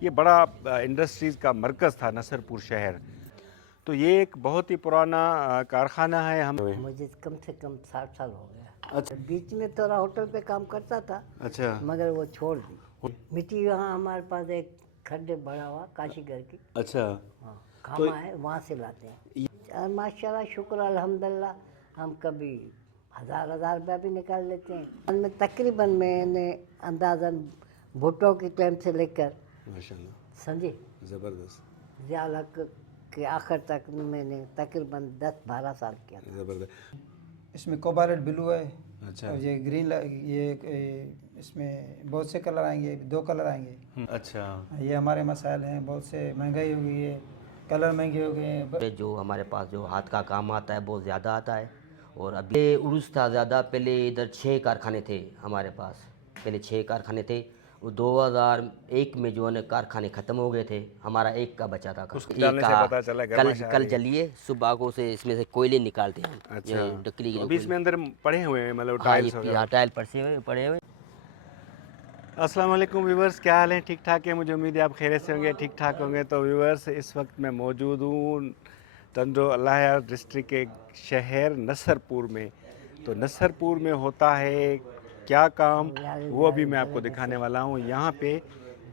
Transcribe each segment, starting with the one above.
ये बड़ा इंडस्ट्रीज़ का मरकज़ था नसरपुर शहर। तो ये एक बहुत ही पुराना कारखाना है। हम मुझे कम से कम 60 साल हो गया। अच्छा बीच में थोड़ा होटल पे काम करता था, अच्छा मगर वो छोड़ दी। मिट्टी वहाँ हमारे पास एक खड्डे बड़ा हुआ काशीगर की, अच्छा हाँ तो खामा है, वहाँ से लाते हैं। और माशाल्लाह शुक्र अल्हम्दुलिल्लाह, हम कभी हज़ार रुपया भी निकाल लेते हैं। उनमें तकरीबन मैंने अंदाज़न भुट्टो के टाइम से लेकर माशाल्लाह समझे ज़बरदस्त ज़्यादा के आखिर तक मैंने तकरीबन 10-12 साल किया था। ज़बरदस्त। इसमें कोबाल्ट ब्लू है अच्छा और ये ग्रीन इसमें बहुत से कलर आएंगे, 2 कलर आएंगे। अच्छा ये हमारे मसाइल हैं, बहुत से महंगाई हो गई है, कलर महंगे हो गए हैं। पे जो हमारे पास जो हाथ का काम आता है बहुत ज़्यादा आता है। और अभी उर्स था ज़्यादा, पहले इधर 6 कारखाने थे हमारे पास, पहले 6 कारखाने थे। वो 2001 में जो है ना कारखाने ख़त्म हो गए थे, हमारा एक का बचा था। उसको ये डालने से कहा पता चला कल गर्माशा आ कल रही है। जलिए, सुबह को से इसमें से कोयले निकालते हैं। अच्छा ये डकली की तो जो अभी इसमें कोयले, अंदर पड़े हुए हैं मतलब हाँ टाइल्स ये वगैरह। टाइल पड़े हुए। अस्सलाम वालेकुम व्यूवर्स, क्या हाल है? ठीक ठाक है, मुझे उम्मीद है आप खैरियत से होंगे, ठीक ठाक होंगे। तो व्यूवर्स, इस वक्त मैं मौजूद हूँ तंजो अल्लाह डिस्ट्रिक्ट के शहर नसरपुर में। तो नसरपुर में होता है क्या काम, वो अभी मैं आपको दिखाने वाला हूँ। यहाँ पे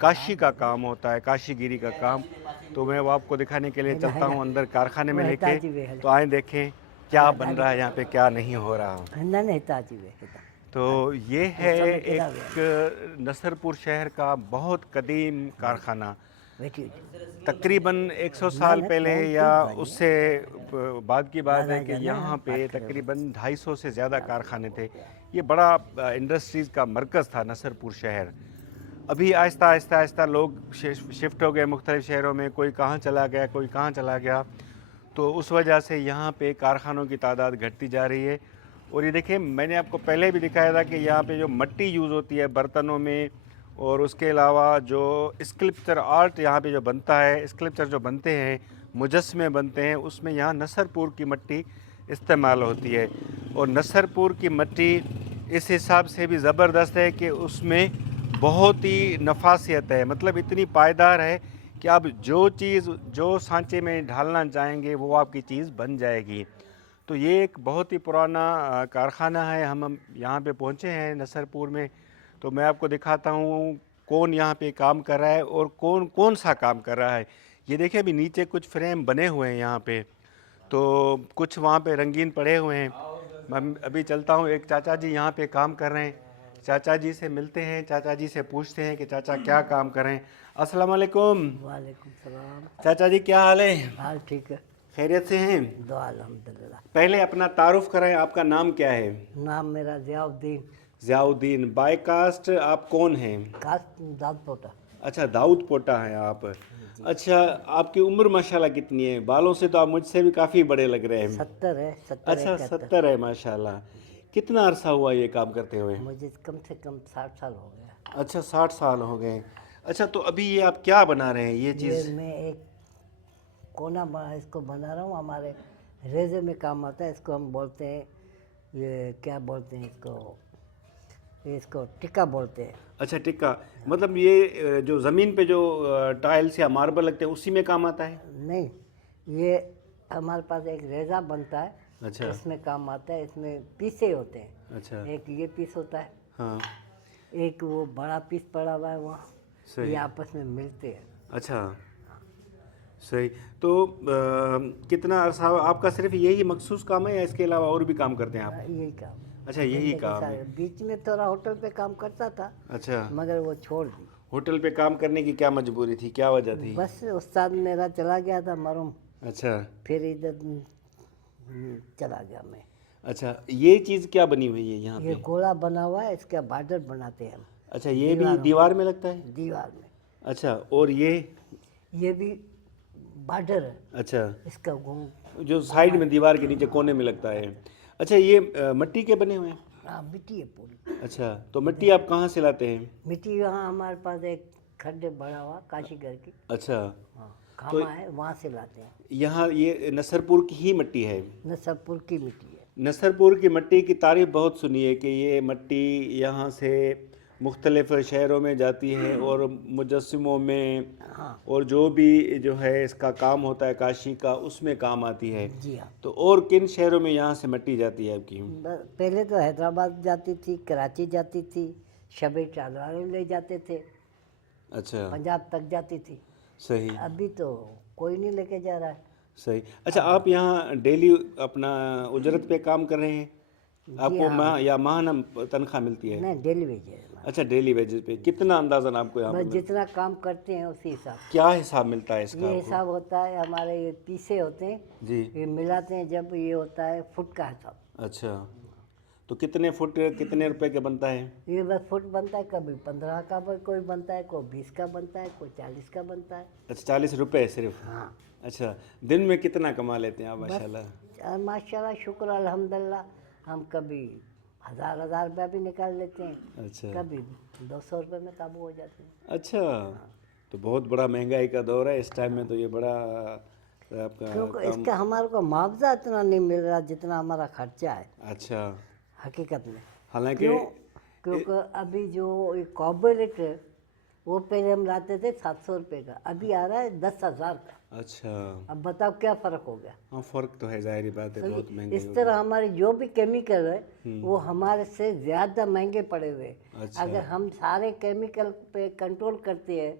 काशी का काम होता है, काशीगिरी का काम। तो मैं वो आपको दिखाने के लिए चलता हूँ अंदर कारखाने में लेके। तो आए देखें क्या बन रहा है यहाँ पे, क्या नहीं हो रहा। नहीं ताजी वे तो ये है एक नसरपुर शहर का बहुत कदीम कारखाना। तकरीबन 100 साल पहले या उससे बाद की बात है कि यहाँ पे तकरीबन 250 से ज़्यादा कारखाने थे। ये बड़ा इंडस्ट्रीज़ का मरकज़ था नसरपुर शहर। अभी आहिस्ता आहिस्ता आहिस्ता लोग शिफ्ट हो गए मुख्तलिफ़ शहरों में, कोई कहाँ चला गया, कोई कहाँ चला गया। तो उस वजह से यहाँ पे कारखानों की तादाद घटती जा रही है। और ये देखिए, मैंने आपको पहले भी दिखाया था कि यहाँ पे जो मिट्टी यूज़ होती है बर्तनों में, और उसके अलावा जो स्कल्पचर आर्ट यहाँ पे जो बनता है, स्कल्पचर जो बनते हैं, मुजस्मे बनते हैं, उसमें यहाँ नसरपुर की मिट्टी इस्तेमाल होती है। और नसरपुर की मिट्टी इस हिसाब से भी ज़बरदस्त है कि उसमें बहुत ही नफासियत है, मतलब इतनी पायदार है कि आप जो चीज़ जो सांचे में ढालना चाहेंगे वो आपकी चीज़ बन जाएगी। तो ये एक बहुत ही पुराना कारखाना है। हम यहाँ पे पहुँचे हैं नसरपुर में। तो मैं आपको दिखाता हूँ कौन यहाँ पे काम कर रहा है और कौन कौन सा काम कर रहा है। ये देखिए, अभी नीचे कुछ फ्रेम बने हुए हैं यहाँ पे, तो कुछ वहाँ पे रंगीन पड़े हुए हैं। मैं अभी चलता हूँ, एक चाचा जी यहाँ पे काम कर रहे हैं, चाचा जी से मिलते हैं, चाचा जी से पूछते हैं कि चाचा क्या काम कर रहे हैं। अस्सलाम वालेकुम। वालेकुम सलाम। चाचा जी क्या हाल है? हाल ठीक है, खैरियत से हैं? दुआ अल्हम्दुलिल्लाह। पहले अपना तारुफ कराएं, आपका नाम क्या है? नाम मेरा ज़ियाउद्दीन। ज़ियाउद्दीन। बाय कास्ट आप कौन हैं? कास्ट दाद पोता। अच्छा, दाऊद पोटा हैं आप। अच्छा, आपकी उम्र माशाल्लाह कितनी है? बालों से तो आप मुझसे भी काफ़ी बड़े लग रहे हैं। 70 है, 70 अच्छा 70 है माशाल्लाह। कितना अरसा हुआ ये काम करते हुए? मुझे कम से कम 60 साल हो गया। अच्छा 60 साल हो गए। अच्छा, तो अभी ये आप क्या बना रहे हैं ये ये चीज़? मैं एक कोना इसको बना रहा हूँ, हमारे रेजे में काम आता है। इसको हम बोलते हैं, ये क्या बोलते हैं इसको टिक्का बोलते हैं। अच्छा टिक्का, मतलब ये जो ज़मीन पे जो टाइल्स या मार्बल लगते हैं उसी में काम आता है? नहीं, ये हमारे पास एक रेजा बनता है, अच्छा इसमें काम आता है। इसमें पीसे होते हैं, अच्छा एक ये पीस होता है, हाँ एक वो बड़ा पीस पड़ा हुआ है वहाँ, सही। ये आपस में मिलते हैं। अच्छा सही। तो कितना अरसा आपका सिर्फ यही मखसूस काम है या इसके अलावा और भी काम करते हैं आप? यही काम। अच्छा यही जिंदगी काम सारी। है। बीच में थोड़ा होटल पे काम करता था, अच्छा, मगर वो छोड़ दी। होटल पे काम करने की क्या मजबूरी थी, क्या वजह थी? बस उस्ताद मेरा चला गया था मरूम, अच्छा फिर इधर चला गया मैं। अच्छा, ये चीज़ क्या बनी हुई है यहाँ ये पे? गोला बना हुआ है, इसका बॉर्डर बनाते हैं हम अच्छा, ये भी दीवार में लगता है? दीवार में। अच्छा, और ये भी बॉर्डर है अच्छा, इसका घूम। जो साइड में दीवार के नीचे कोने में लगता है। अच्छा, ये मिट्टी के बने हुए हैं? हाँ, मिट्टी है पूरी। अच्छा, तो मिट्टी आप कहाँ से लाते हैं? मिट्टी यहाँ हमारे पास एक खड्डे बड़ा हुआ काशीगर की, अच्छा, हाँ खामा है, वहाँ से लाते हैं। यहाँ ये नसरपुर की ही मिट्टी है? नसरपुर की मिट्टी है। नसरपुर की मिट्टी की तारीफ बहुत सुनी है कि ये मिट्टी यहाँ से मुख्तलिफ शहरों में जाती है और मुजस्सिमों में हाँ और जो भी जो है इसका काम होता है काशी का उसमें काम आती है। जी हाँ। तो और किन शहरों में यहाँ से मिट्टी जाती है आपकी? पहले तो हैदराबाद जाती थी, कराची जाती थी, शबे चादर ले जाते थे, अच्छा, पंजाब तक जाती थी। सही अभी तो कोई नहीं लेके जा रहा है। सही। अच्छा, आप यहाँ डेली अपना उजरत पे काम कर रहे हैं? आपको माह या माहाना तनख्वाह मिलती है? नहीं, डेली वेज है हमारा। अच्छा, डेली वेजेस पे कितना अंदाज़न आपको यहाँ बस पे जितना काम करते हैं उसी हिसाब से। क्या हिसाब मिलता है इसका ये आपको? हिसाब होता है हमारे, ये पीसे होते हैं, जी, ये मिलाते हैं जब, ये होता है फुट का हिसाब। अच्छा। तो कितने फुट कितने रुपए का बनता है? ये बस फुट बनता है, कभी 15 का कोई बनता है, कोई 20 का बनता है, कोई 40 का बनता है। अच्छा, 40 रुपए सिर्फ? हाँ अच्छा, दिन में कितना कमा लेते हैं आप माशाल्लाह? माशाल्लाह, शुक्र अल्हम्दुलिल्लाह। हम कभी 1000 रुपया भी निकाल लेते हैं, अच्छा, कभी 200 रुपये में काबू हो जाते हैं। अच्छा। तो बहुत बड़ा महंगाई का दौर है इस टाइम में, तो ये बड़ा आपका क्योंकि इसका हमारे को मुआवजा इतना नहीं मिल रहा जितना हमारा खर्चा है अच्छा, हकीकत में। हालांकि क्योंकि अभी जो एक कॉर्पोरेट है वो पहले हम लाते थे 700 रुपये का, अभी आ रहा है 10,000 का। अच्छा, अब बताओ क्या फ़र्क हो गया। हाँ फ़र्क तो है, जाहिर बात है, बहुत महंगी इस हो तरह हमारे जो भी केमिकल है वो हमारे से ज़्यादा महंगे पड़े हुए हैं। अच्छा। अगर हम सारे केमिकल पे कंट्रोल करते हैं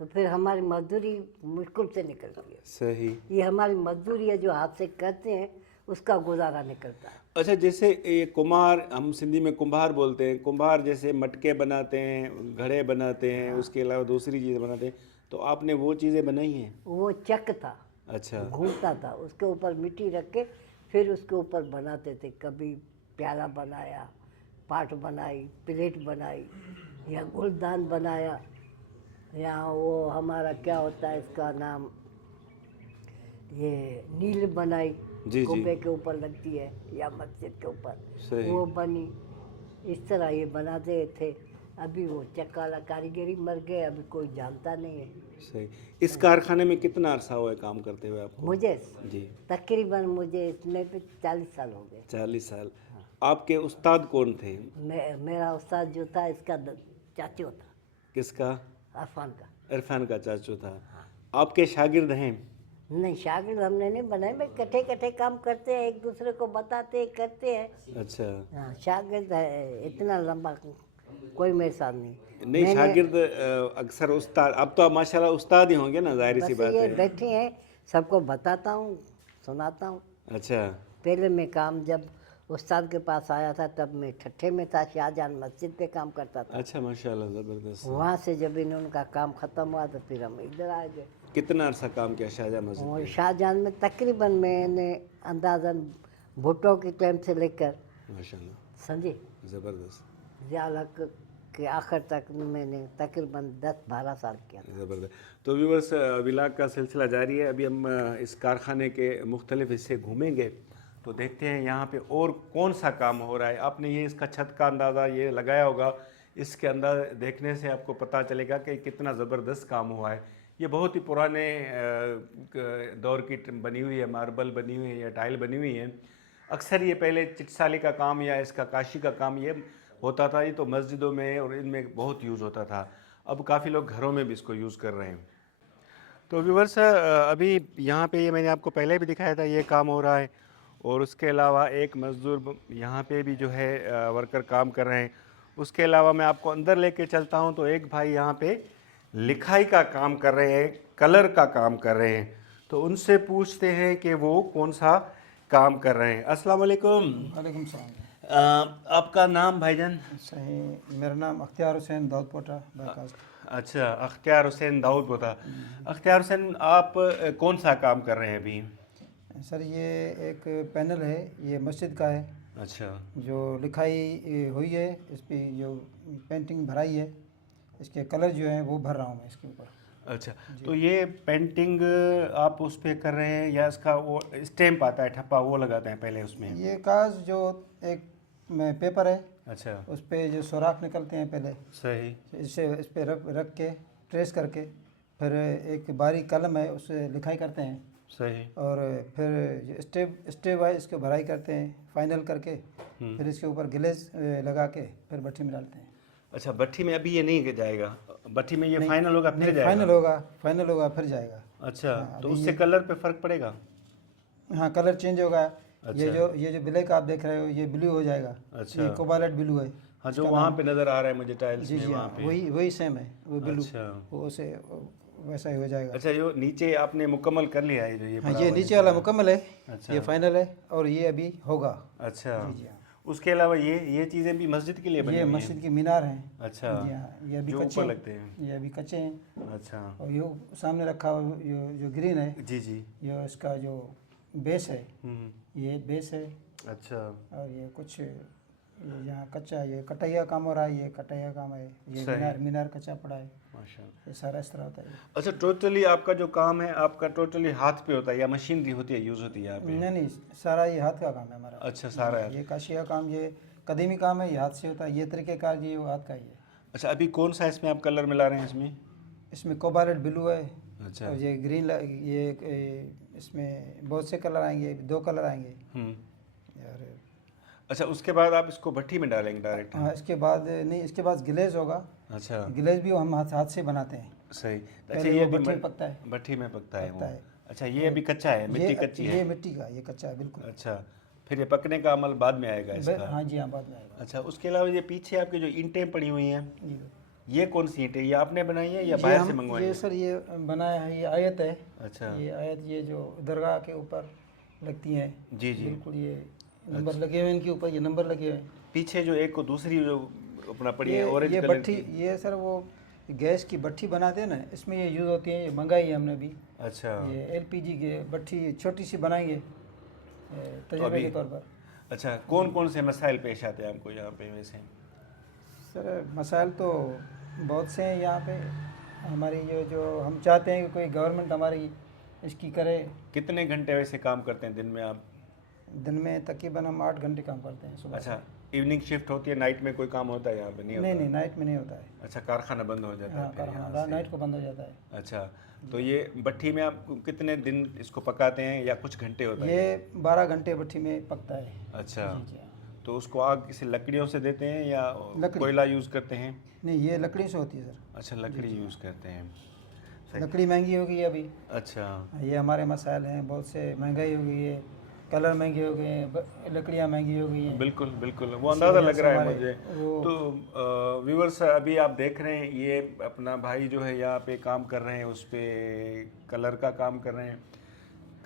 तो फिर हमारी मजदूरी मुश्किल से निकलती है। सही। ये हमारी मजदूरी है जो हाथ से करते हैं, उसका गुजारा निकलता है। अच्छा, जैसे ये कुम्हार, हम सिंधी में कुम्हार बोलते हैं, कुम्हार जैसे मटके बनाते हैं, घड़े बनाते हैं, उसके अलावा दूसरी चीज़ें बनाते हैं, तो आपने वो चीज़ें बनाई हैं? वो चक था, अच्छा, घूमता था, उसके ऊपर मिट्टी रख के फिर उसके ऊपर बनाते थे। कभी प्याला बनाया, पाट बनाई, प्लेट बनाई, या गुलदान बनाया, या वो हमारा क्या होता है इसका नाम, ये नील बनाई, जी, जी। कुबे के ऊपर लगती है या मस्जिद के ऊपर, सही। वो बनी। इस तरह ये बनाते थे। अभी वो चक्काला कारीगरी मर गए, अभी कोई जानता नहीं है। सही। इस कारखाने में कितना अरसा हुआ है काम करते हुए आपको? मुझे जी, तकरीबन मुझे इसमें भी 40 साल हो गए। 40 साल। आपके उस्ताद कौन थे? मेरा उस्ताद जो था इसका चाचू था, किसका? अरफान का। इरफान का चाचू था। आपके शागिर्द हैं? नहीं, शागिर्द हमने नहीं बनाए, भाई कट्ठे कट्ठे काम करते हैं, एक दूसरे को बताते हैं, करते हैं। अच्छा, हाँ, शागिर्द है, इतना लंबा कोई मेरे साथ नहीं। नहीं शागिर्द अक्सर उस्ताद, अब तो आप माशाल्लाह उस्ताद ही होंगे ना, जाहिर सी बस बात ये है। बैठे हैं, सबको बताता हूँ, सुनाता हूँ। अच्छा, पहले मैं काम जब उस्ताद के पास आया था तब मैं ठट्ठे में था, शाहजहां मस्जिद पे काम करता था। अच्छा, माशाल्लाह, ज़बरदस्त। वहाँ से जब इन्होंने उनका काम ख़त्म हुआ तो फिर हम इधर आ गए। कितना अरसा काम किया शाहजहां मस्जिद और पे? शाहजहां में तकरीबन मैंने अंदाज़न भुट्टो के टाइम से लेकर माशाल्लाह, समझे ज़बरदस्त, ज़ियाउल हक के आखिर तक मैंने तकरीबन 10-12 साल किया था। ज़बरदस्त। तो व्यूअर्स, व्लॉग का सिलसिला जारी है। अभी हम इस कारखाने के मुख्तलिफ हिस्से घूमेंगे तो देखते हैं यहाँ पे और कौन सा काम हो रहा है। आपने ये इसका छत का अंदाज़ा ये लगाया होगा, इसके अंदर देखने से आपको पता चलेगा कि कितना ज़बरदस्त काम हुआ है। ये बहुत ही पुराने दौर की बनी हुई है, मार्बल बनी हुई है या टाइल बनी हुई है। अक्सर ये पहले चिटसाली का काम या इसका काशी का काम ये होता था, ये तो मस्जिदों में और इनमें बहुत यूज़ होता था। अब काफ़ी लोग घरों में भी इसको यूज़ कर रहे हैं। तो व्यूवर्स, अभी यहाँ पे ये मैंने आपको पहले भी दिखाया था, ये काम हो रहा है और उसके अलावा एक मज़दूर यहाँ पे भी जो है वर्कर काम कर रहे हैं। उसके अलावा मैं आपको अंदर लेके चलता हूँ तो एक भाई यहाँ पे लिखाई का काम कर रहे हैं, कलर का काम कर रहे हैं। तो उनसे पूछते हैं कि वो कौन सा काम कर रहे हैं। अस्सलाम वालेकुम। वालेकुम सलाम। आपका नाम भाईजान? सही, मेरा नाम अख्तियार हुसैन दाऊद पोटा बाकास्ट। अच्छा, अख्तियार हुसैन दाऊद पोटा। अख्तियार हुसैन, आप कौन सा काम कर रहे हैं अभी? सर ये एक पैनल है, ये मस्जिद का है। अच्छा, जो लिखाई हुई है इस पर, जो पेंटिंग भराई है, इसके कलर जो हैं वो भर रहा हूँ मैं इसके ऊपर। अच्छा। तो ये पेंटिंग आप उस पर कर रहे हैं या इसका वो स्टैम्प आता है ठप्पा, वो लगाते हैं पहले उसमें? ये कागज़ जो एक पेपर है, अच्छा, उस पर जो सुराख निकलते हैं पहले, सही, इससे इस पर रख के ट्रेस करके फिर एक बारीक कलम है उससे लिखाई करते हैं, सही, और फिर स्टेप वाइज इसको भराई करते हैं, फाइनल करके फिर इसके ऊपर ग्लेज लगा के फिर भट्टी में डालते हैं। अच्छा, भट्टी में अभी ये नहीं जाएगा, भट्टी में ये फाइनल होगा फिर जाएगा? फाइनल होगा फिर जाएगा। अच्छा, हाँ, तो अभी उससे ये- कलर पे फर्क पड़ेगा? हाँ, कलर चेंज होगा। अच्छा। ये जो ब्लैक आप देख रहे हो ये ब्लू हो जाएगा। अच्छा। ये कोबाल्ट ब्लू है। हाँ, जो इसका वहाँ नाम- पे नज़र आ रहा है मुझे टाइल्स जी में जी वहाँ हाँ, पे। वही सेम है वो ब्लू। अच्छा। वो उसे वैसा ही हो जाएगा। अच्छा, ये नीचे आपने मुकम्मल कर लिया है जो ये हाँ, पड़ा ये हुआ नीचे वाला मुकम्मल है। अच्छा। ये फाइनल है और ये अभी होगा। अच्छा, जी जी हाँ। उसके अलावा ये चीज़ें भी मस्जिद के लिए बनी ये हुई हैं? मस्जिद की मीनार हैं। अच्छा, जी हाँ, ये अभी जो कच्चे ऊपर हैं। लगते हैं। ये अभी कच्चे हैं। अच्छा। और ये सामने रखा हुआ जो ग्रीन है, जी जी। ये इसका जो बेस है, हम्म। ये बेस है। अच्छा। और ये कुछ ये यहाँ कच्चा, ये कटैया काम हो रहा है, ये कटैया काम है। ये सही। मीनार कच्चा पड़ा है। माशाल्लाह। ये सारा इस तरह होता है। अच्छा, टोटली आपका जो काम है आपका टोटली हाथ पे होता है या मशीनरी होती है, यूज़ होती है यहाँ पे? नहीं, सारा ये हाथ का काम है हमारा। अच्छा, सारा है। ये काशिया काम, ये कदीमी काम है, ये हाथ से होता है। ये तरीक़ेकार ये हाथ का ही है। अच्छा, अभी कौन सा इसमें आप कलर मिला रहे हैं इसमें? इसमें कोबाल्ट ब्लू है। अच्छा। और ये ग्रीन, इसमें बहुत से कलर आएंगे, 2 कलर आएंगे। और अच्छा, उसके बाद आप इसको भट्टी में डालेंगे डायरेक्ट? हाँ, इसके बाद नहीं, इसके बाद ग्लेज होगा। अच्छा, ग्लेज भी हम हाथ से बनाते हैं। सही। अच्छा, पहले ये वो भी भट्टी में पकता है। भट्टी में पकता है वो। पकता है। अच्छा, ये अभी कच्चा है, मिट्टी कच्ची ये है? मिट्टी का, ये कच्चा है बिल्कुल। अच्छा, फिर ये पकने का अमल बाद में आएगा इसका? हाँ जी हाँ, बाद में आएगा। अच्छा, उसके अलावा ये पीछे आपके जो ईंटें पड़ी हुई हैं, जी। ये कौन सी ईंटें, ये आपने बनाई है या ये बाहर हम- से मंगवाई ये है? सर ये बनाया है, ये आयत है। अच्छा। ये आयत, ये जो दरगाह के ऊपर लगती है। जी जी। बिल्कुल, ये नंबर लगे हुए हैं इनके ऊपर, ये नंबर लगे हुए हैं। पीछे जो एक को दूसरी जो अपना पड़ी है ये ऑरेंज ये कलर भट्टी, की। ये सर वो गैस की भट्टी बनाते हैं ना, इसमें ये यूज़ होती है। ये मंगाई है हमने भी। अच्छा। ये एलपीजी के भट्टी छोटी सी बनाएंगे तजुर्बे अभी- के तौर पर। अच्छा, कौन कौन से मसाइल पेश आते हैं आपको यहाँ पे वैसे? सर मसाइल तो बहुत से हैं यहाँ पे। हमारी जो हम चाहते हैं कि कोई गवर्नमेंट हमारी इसकी करे। कितने घंटे वैसे काम करते हैं दिन में आप? दिन में तकरीबन हम 8 घंटे काम करते हैं सुबह से। अच्छा, इवनिंग शिफ्ट होती है, नाइट में कोई काम होता है यहाँ पे? नहीं होता? नहीं, नाइट में नहीं होता है। अच्छा, कारखाना बंद हो जाता हाँ, है फिर यहाँ कारखाना से? नाइट को बंद हो जाता है। अच्छा, तो ये भट्टी में आप कितने दिन इसको पकाते हैं या कुछ घंटे होता है? ये 12 घंटे भट्टी में पकता है। अच्छा, जी जी हाँ। तो उसको आग किसी लकड़ियों से देते हैं या लकड़ी। कोयला यूज़ करते हैं? नहीं, ये लकड़ी से होती है सर। अच्छा, लकड़ी यूज़ करते हैं। सही। लकड़ी महंगी हो गई है अभी। अच्छा। ये हमारे मसाइल हैं, बहुत से महंगाई हो गई है, कलर महंगे हो गए हैं, लकड़ियाँ महंगी हो गई हैं। बिल्कुल बिल्कुल, वो अंदाज़ा लग रहा है हमारे मुझे। वो- तो व्यूवर्स, अभी आप देख रहे हैं ये अपना भाई जो है यहाँ पे काम कर रहे हैं, उस पे कलर का काम कर रहे हैं।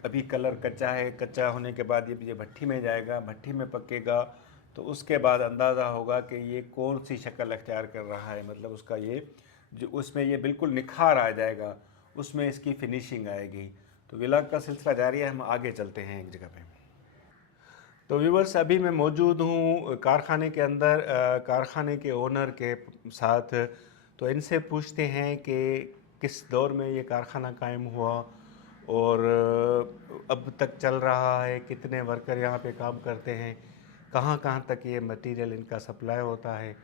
अभी कलर कच्चा है, कच्चा होने के बाद ये भट्टी में जाएगा, भट्टी में पकेगा, तो उसके बाद अंदाज़ा होगा कि ये कौन सी शक्ल अख्तियार कर रहा है। मतलब उसका ये जो उसमें ये बिल्कुल निखार आ जाएगा, उसमें इसकी फिनिशिंग आएगी। तो व्लॉग का सिलसिला जारी है, हम आगे चलते हैं एक जगह पे। तो व्यूवर्स, अभी मैं मौजूद हूँ कारखाने के अंदर, कारखाने के ओनर के साथ। तो इनसे पूछते हैं कि किस दौर में ये कारखाना कायम हुआ और अब तक चल रहा है, कितने वर्कर यहाँ पे काम करते हैं, कहाँ कहाँ तक ये मटेरियल इनका सप्लाई होता है,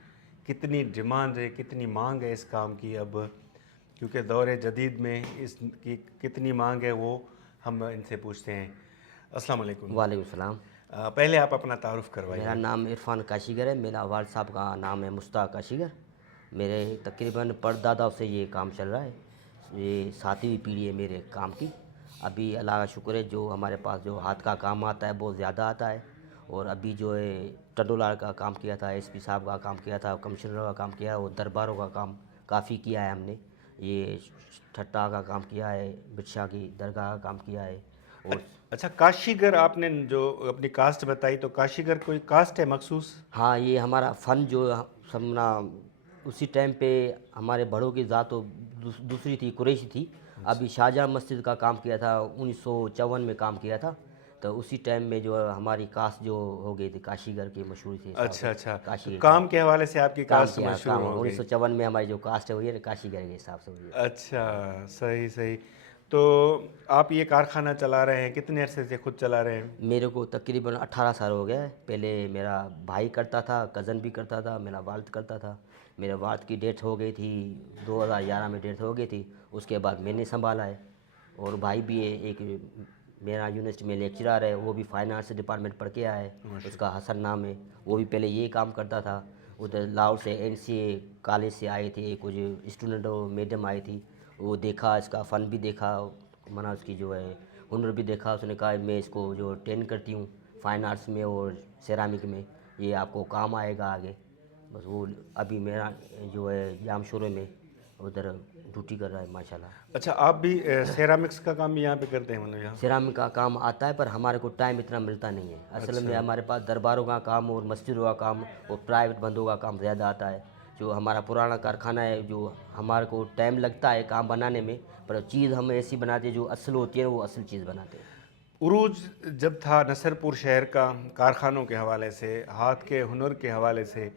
कितनी डिमांड है, कितनी मांग है इस काम की अब, क्योंकि दौर जदीद में इसकी कितनी मांग है वो हम इनसे पूछते हैं। अस्सलाम वालेकुम। वालेकुम सलाम। पहले आप अपना तारुफ करवाइए। मेरा नाम इरफान काशीगर है। मेरा वालिद साहब का नाम है मुश्ताक काशीगर। मेरे तकरीबन परदादा से ये काम चल रहा है। ये 7वीं पीढ़ी है मेरे काम की। अभी अल्लाह का शुक्र है, जो हमारे पास जो हाथ का काम आता है बहुत ज़्यादा आता है। और अभी जो है टंडोलार का काम किया था, एसपी साहब का काम किया था, कमिश्नर का काम किया है, और दरबारों का काम काफ़ी किया है हमने। ये ठट्टा का काम किया है, बिरशा की दरगाह का काम किया है। और अच्छा, काशीगर आपने जो अपनी कास्ट बताई, तो काशीगर कोई कास्ट है मखसूस? हाँ, ये हमारा फ़न जो समना उसी टाइम पे हमारे बड़ों की ज़ात तो दूसरी थी, कुरैशी थी। अभी शाहजहाँ मस्जिद का काम किया था, 1954 में काम किया था। तो उसी टाइम में जो हमारी कास्ट जो हो गई थी, काशीगर की मशहूर थी। अच्छा अच्छा, काशी तो काम के हवाले से आपकी काम कास्ट किया, मशहूर काम हो गई। 1954 में हमारी जो कास्ट है वो ये काशीगर के हिसाब से हुई है। अच्छा, सही सही। तो आप ये कारखाना चला रहे हैं, कितने अरसे से खुद चला रहे हैं? मेरे को तकरीबन 18 साल हो गया है। पहले मेरा भाई करता था, कज़न भी करता था, मेरा वालिद करता था। मेरे वालिद की डेथ हो गई थी, 2011 में डेथ हो गई थी। उसके बाद मैंने संभाला है। और भाई भी है, एक मेरा यूनिवर्सिटी में लेक्चरर है, वो भी फाइनेंस डिपार्टमेंट पढ़ के आया है, उसका हसन नाम है। वो भी पहले ये काम करता था। उधर लाहौर से NCA कॉलेज से आए थे, कुछ स्टूडेंट और मैडम आई थी। वो देखा, इसका फ़न भी देखा, मना उसकी जो है हुनर भी देखा। उसने कहा मैं इसको जो ट्रेन करती हूँ फाइन आर्ट्स में और सेरामिक में, ये आपको काम आएगा आगे। बस वो अभी मेरा जो है जाम शोरूम में उधर ड्यूटी कर रहा है माशाल्लाह। अच्छा, आप भी सेरामिक्स का काम भी यहाँ पे करते हैं मतलब यहाँ? सिरामिक का काम आता है पर हमारे को टाइम इतना मिलता नहीं है। असल में हमारे पास दरबारों का काम और मस्जिदों का काम और प्राइवेट बंदों का काम ज़्यादा आता है। जो हमारा पुराना कारखाना है, जो हमारे को टाइम लगता है काम बनाने में, पर चीज़ हम ऐसी बनाते हैं जो असल होती है, वो असल चीज़ बनाते हैं। उरूज जब था नसरपुर शहर का कारखानों के हवाले से, हाथ के हुनर के हवाले से,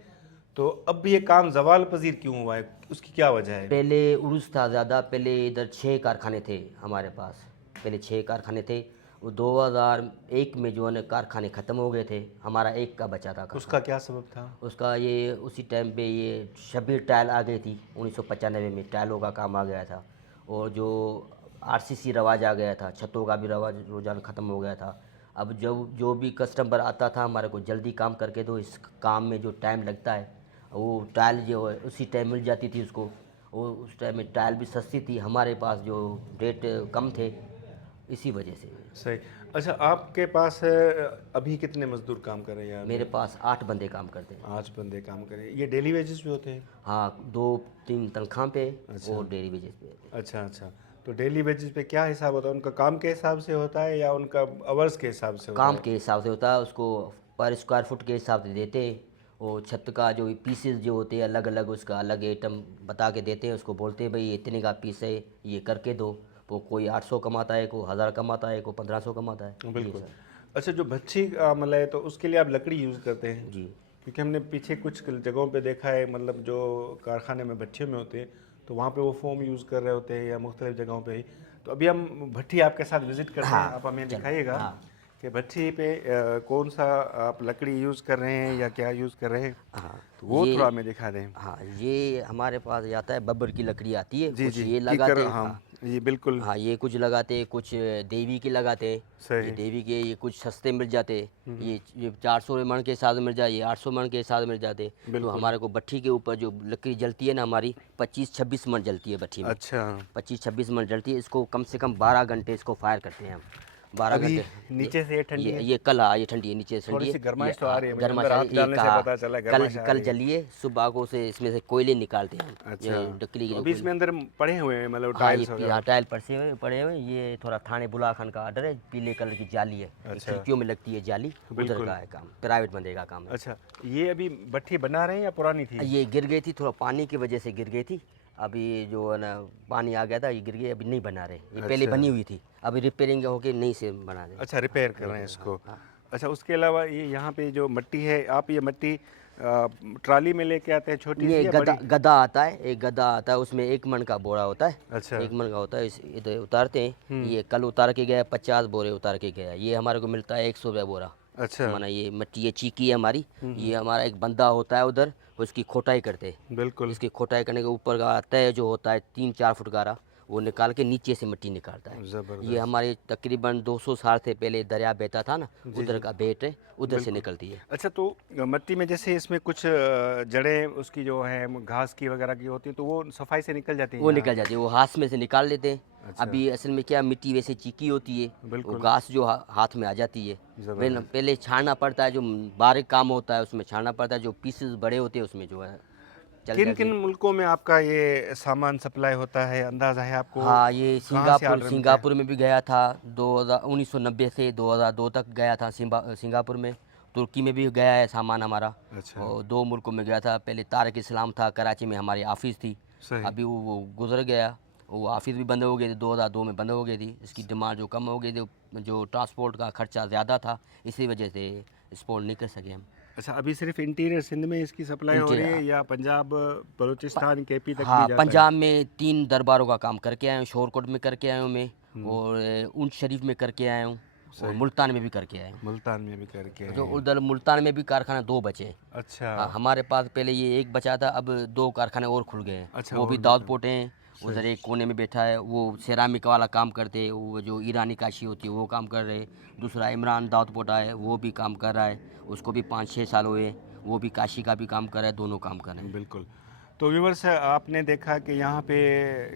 तो अब ये काम जवाल पजीर क्यों हुआ है, उसकी क्या वजह है? पहले उर्स था ज़्यादा, पहले इधर 6 कारखाने थे हमारे पास, पहले 6 कारखाने थे। वो 2001 में जो है ना कारखाने ख़त्म हो गए थे, हमारा एक का बचा था कारखाना। उसका क्या सबब था? उसका ये उसी टाइम पे ये शब्बीर टाइल आ गई थी, 1995 में टाइलों का काम आ गया था। और जो RCC रवाज आ गया था, छतों का भी रवाज रुझान ख़त्म हो गया था। अब जब जो भी कस्टमर आता था हमारे को जल्दी काम करके दो, इस काम में जो टाइम लगता है वो टाइल जो है उसी टाइम मिल जाती थी उसको। वो उस टाइम में टाइल भी सस्ती थी, हमारे पास जो रेट कम थे, इसी वजह से। सही। अच्छा, आपके पास अभी कितने मजदूर काम कर रहे हैं यहाँ? मेरे पास 8 बंदे काम करते हैं। 8 बंदे काम कर रहे हैं। ये डेली वेजेस भी होते हैं? हाँ, 2-3 तनख्वाह पे और डेली वेजेस पे। अच्छा अच्छा, तो डेली वेजेस पे क्या हिसाब होता है? उनका काम के हिसाब से होता है या उनका आवर्स के हिसाब से होता काम है? के हिसाब से होता है, उसको पर स्क्वायर फुट के हिसाब से देते हैं। और छत का जो पीसेस जो होते हैं अलग अलग, उसका अलग आइटम बता के देते हैं। उसको बोलते हैं भाई ये इतने का पीस है, ये करके दो। वो कोई 800 कमाता है, कोई 1000 कमाता है, कोई 1500 कमाता है। बिल्कुल। जी सर। अच्छा, जो भच्छी का अमल है तो उसके लिए आप लकड़ी यूज़ करते हैं? जी। क्योंकि हमने पीछे कुछ जगहों पे देखा है, मतलब जो कारखाने में भट्ठियों में होते हैं तो वहाँ पे वो फोम यूज़ कर रहे होते हैं या मुख्तलिफ जगहों पे ही। तो अभी हम भट्ठी आपके साथ विज़िट करते हैं, आप हमें दिखाइएगा कि भट्ठी पे कौन सा आप लकड़ी यूज़ कर रहे हैं या क्या यूज़ कर रहे हैं, हाँ, तो वो थोड़ा हमें दिखा दें। हाँ, ये हमारे पास आता है बब्बर की लकड़ी आती है, जी कुछ जी, ये लगाते हैं। हाँ, ये बिल्कुल हाँ, ये कुछ लगाते हैं, कुछ देवी के लगाते हैं। सही। ये देवी के ये कुछ सस्ते मिल जाते हैं। ये 400 मन के हिसाब से मिल जाए, ये 800 मन के हिसाब से मिल जाते। तो हमारे को भट्ठी के ऊपर जो लकड़ी जलती है ना, हमारी 25-26 मन जलती है भट्ठी में। अच्छा। 25-26 मन जलती है। इसको कम से कम 12 घंटे इसको फायर करते हैं हम। 12 अभी घंटे। नीचे से ये ठंडी है? ये कल, हाँ, ये ठंडी है, नीचे से थोड़ी ठंडी सी है। गर्माइश ये, तो आ रही है, मुझे गर्माइश अंदर आ हाथ रही है। डालने से कहा, पता चला गर्माइश आ कल रही है। जलिए, सुबह को से इसमें से कोयले निकालते हैं हम। अच्छा, ये डकली की तो जो अभी इसमें अंदर पड़े हुए हैं मतलब हाँ, टाइल्स ये वगैरह? टाइल पड़े हुए। ये थोड़ा थाने बुलाखन का आर्डर है, पीले कलर की जाली है। अच्छा। खिड़कियों में लगती है जाली, उधर बिल्कुल। का है काम, प्राइवेट बंदे का काम है। अच्छा, ये अभी भट्ठी बना रहे हैं या पुरानी थी? ये गिर गई थी, थोड़ा पानी की वजह से गिर गई थी। अभी जो है ना पानी आ गया था, ये गिर गई, अभी नहीं बना रहे। ये पहले बनी हुई थी, अभी रिपेयरिंग होके नई से बना रहे। अच्छा, रिपेयर कर रहे हैं इसको। अच्छा, उसके अलावा ये यहाँ पे जो मिट्टी है, आप ये मिट्टी ट्राली में लेके आते हैं, छोटी सी ये या गदा बड़ी? गदा आता है, एक गदा आता है, उसमें 1 मन का बोरा होता है। अच्छा। 1 मन का होता है, इधर उतारते हैं। ये कल उतार के गया, 50 बोरे उतार के गया। ये हमारे को मिलता है 100 रुपये बोरा। अच्छा, माना ये मिट्टी, ये चीकी है हमारी। ये हमारा एक बंदा होता है उधर, उसकी खोटाई करते हैं। बिल्कुल। इसकी खोटाई करने के ऊपर का तय जो होता है 3-4 फुट गारा, वो निकाल के नीचे से मिट्टी निकालता है। ज़बरदस्त। ये हमारे तकरीबन 200 साल से पहले दरिया बहता था ना, उधर का बेट है, उधर से निकलती है। अच्छा, तो मिट्टी में जैसे इसमें कुछ जड़ें उसकी जो है घास की वगैरह की होती है, तो वो सफाई से निकल जाती है? वो निकल जाती है, वो हाथ में से निकाल लेते हैं। अभी असल में क्या, मिट्टी वैसे चीकी होती है, वो घास जो हाथ में आ जाती है। पहले छानना पड़ता है, जो बारीक काम होता है उसमें छानना पड़ता है, जो पीसेस बड़े होते हैं उसमें जो है किन किन मुल्कों में आपका ये सामान सप्लाई होता है, अंदाज़ा है आपको? हाँ, ये कहाँ से ऑर्डर मिलता है? सिंगापुर में भी गया था। 1990 से 2002 तक गया था सिंगापुर में। तुर्की में भी गया है सामान हमारा। अच्छा। और 2 मुल्कों में गया था। पहले तारिक इस्लाम था, कराची में हमारी ऑफिस थी। सही। अभी वो गुजर गया, वो ऑफिस भी बंद हो गई थी, 2002 में बंद हो गई थी। इसकी डिमांड जो कम हो गई थी, जो ट्रांसपोर्ट का खर्चा ज़्यादा था, इसी वजह से एक्सपोर्ट नहीं कर सके हम। अच्छा, अभी सिर्फ इंटीरियर सिंध में इसकी सप्लाई हो रही है या पंजाब, बलूचिस्तान, KP तक भी हाँ, जाता है? पंजाब में 3 दरबारों का काम करके आया हूँ। शोरकोट में करके आया हूँ मैं, और ऊंट शरीफ में करके आया हूँ, और मुल्तान में भी करके आया हूँ। मुल्तान में भी करके? जो उधर मुल्तान में भी कारखाना 2 बचे। अच्छा। हाँ, हमारे पास पहले ये 1 बचा था, अब 2 कारखाने और खुल गए हैं। अच्छा, वो भी दाऊदपोटे हैं। उधर एक कोने में बैठा है, वो सेरामिक वाला काम करते हैं, वो जो ईरानी काशी होती है वो काम कर रहे हैं। दूसरा इमरान दाऊदपोटा है, वो भी काम कर रहा है, उसको भी 5-6 साल हुए। वो भी काशी का भी काम कर रहे हैं, दोनों काम कर रहे हैं। बिल्कुल। तो व्यूवर्स, आपने देखा कि यहाँ पे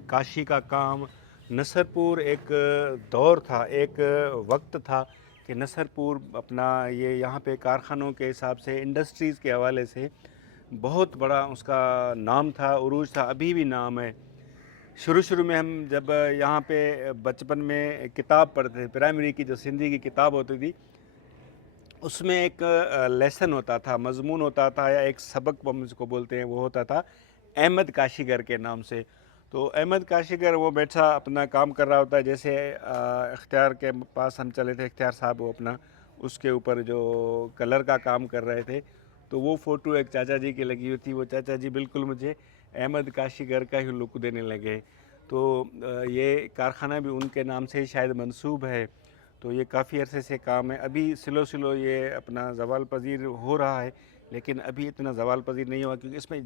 काशी का काम, नसरपुर एक दौर था, एक वक्त था कि नसरपुर अपना ये यहाँ पे कारखानों के हिसाब से, इंडस्ट्रीज़ के हवाले से बहुत बड़ा उसका नाम था, उरूज था, अभी भी नाम है। शुरू में हम जब यहाँ पे बचपन में किताब पढ़ते थे, प्राइमरी की जो सिंधी की किताब होती थी, उसमें एक लेसन होता था, मजमून होता था, या एक सबक हम उसको बोलते हैं, वो होता था अहमद काशीगर के नाम से। तो अहमद काशीगर वो बैठा अपना काम कर रहा होता है, जैसे इख्तियार के पास हम चले थे, इख्तियार साहब वो अपना उसके ऊपर जो कलर का काम कर रहे थे, तो वो फ़ोटो एक चाचा जी की लगी हुई थी। वो चाचा जी बिल्कुल मुझे अहमद काशीगर का ही लुक देने लगे। तो ये कारखाना भी उनके नाम से ही शायद मंसूब है। तो ये काफ़ी अरसे से काम है। अभी सिलो सिलो ये अपना ज़वाल पज़ीर हो रहा है, लेकिन अभी इतना ज़वाल पज़ीर नहीं हुआ, क्योंकि इसमें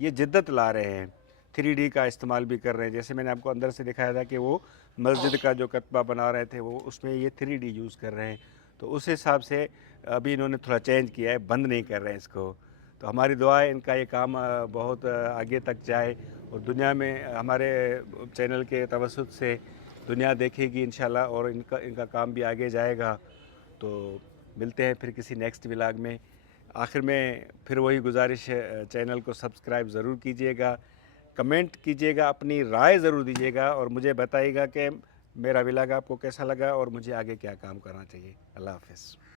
ये जिद्दत ला रहे हैं, 3D का इस्तेमाल भी कर रहे हैं। जैसे मैंने आपको अंदर से दिखाया था कि वो मस्जिद का जो कतबा बना रहे थे, वो उसमें ये 3D यूज़ कर रहे हैं। तो उस हिसाब से अभी इन्होंने थोड़ा चेंज किया है, बंद नहीं कर रहे हैं इसको। तो हमारी दुआ है इनका ये काम बहुत आगे तक जाए, और दुनिया में हमारे चैनल के तवस्सुत से दुनिया देखेगी इंशाल्लाह, और इनका काम भी आगे जाएगा। तो मिलते हैं फिर किसी नेक्स्ट व्लॉग में। आखिर में फिर वही गुजारिश है, चैनल को सब्सक्राइब ज़रूर कीजिएगा, कमेंट कीजिएगा, अपनी राय ज़रूर दीजिएगा, और मुझे बताइएगा कि मेरा व्लॉग आपको कैसा लगा और मुझे आगे क्या काम करना चाहिए। अल्लाह हाफ़िज़।